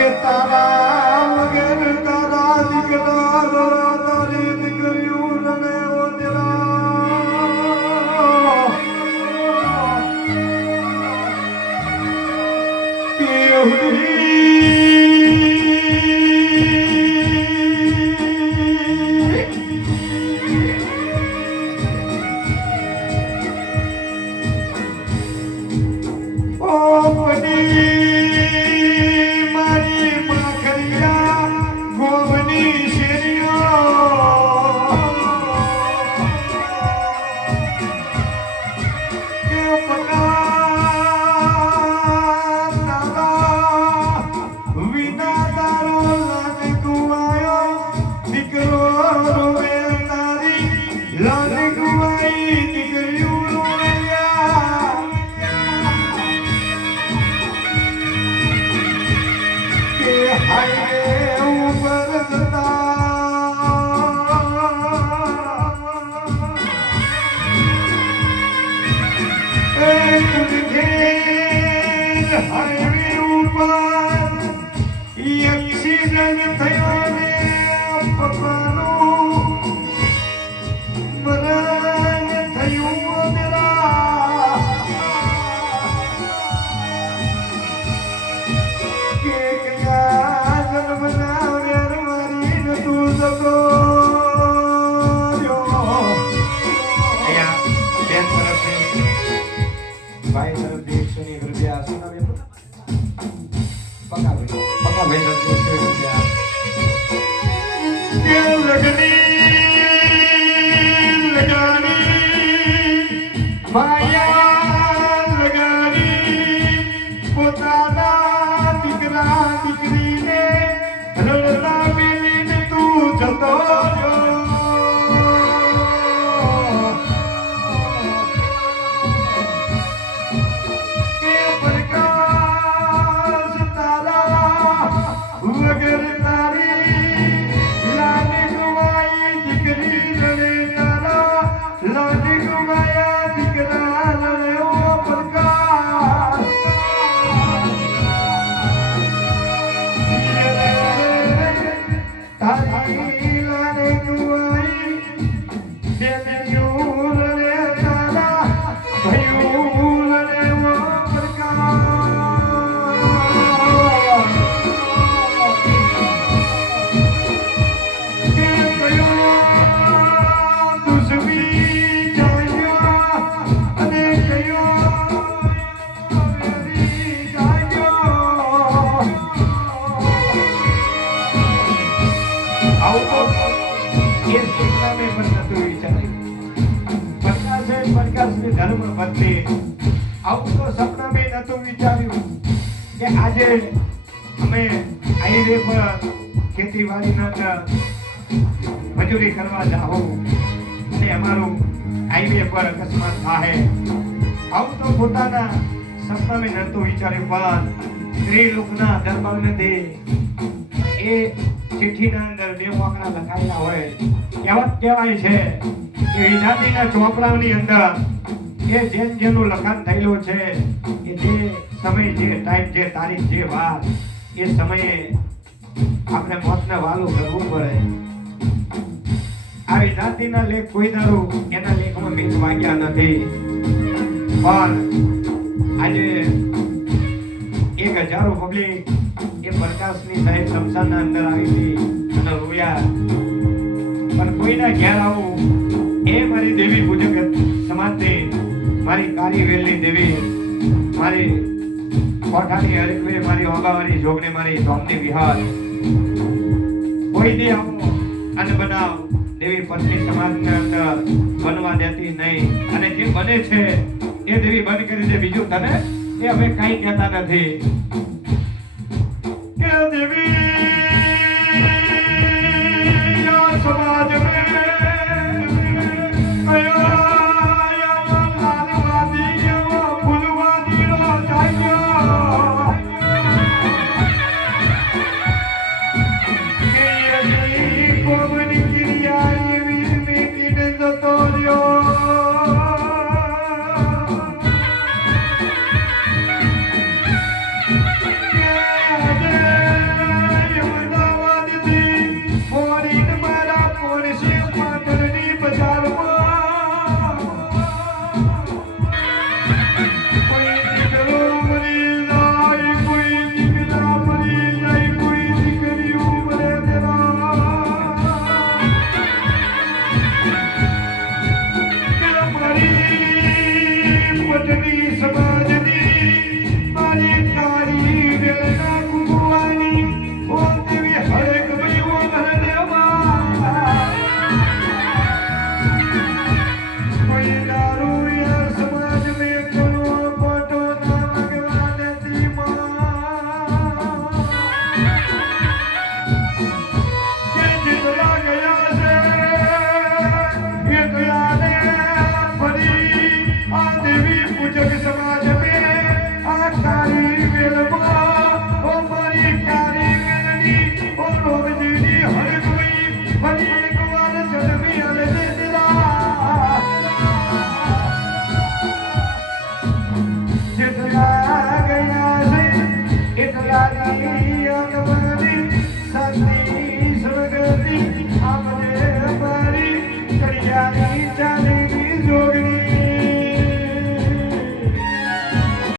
કે તારા વગર તારા દીકરા તારી દીકરીઓ રણે ઓ તેરા કેવડી ખેતીવાડી મજૂરી કરવા જાઓ અને અમારું હાઈવે પર અકસ્માત થાય આવું તો પોતાના સપનામાં નહોતું વિચાર્યું પણ સ્ત્રી લોકના દરબારને દે એ ચિઠ્ઠીના અંદર બે વાકડા લખાયેલા હોય કહેવત કહેવાય છે કે વિધાતીના ચોપડાની અંદર એ જેનું લખાણ થયેલું છે કે જે સમય જે ટાઈમ જે તારીખ જે વાર એ સમયે આપણે મોતને વાલું કરવું પડે આવી જાતિના લેખ કોઈ દારૂ એના લેખમાં મીઠ વાગ્યા નથી પણ આજે 1000 પબ્લિક એ પ્રકાશની સાહેબ શમશાનના અંદર આવી હતી અને રોયા પણ કોઈના ઘેર આવું એ મારી દેવી પૂજક સમાજની મારી કારી વેલની દેવી મારી કોઠાની હરકવે મારી ઓગાવાની જોગને મારી ધોમની વિહાર કોઈ દે આવો અને બનાવ દેવી પત્ની સમાજની અંદર બનવા દેતી નહીં અને જે બને છે એ દેવી બંધ કરી દે બીજું તને એ હવે કઈ કહેતા નથી કે દેવી સમાજ આગમની સાથી સ્વર્ગની આવજે અમારી કડિયા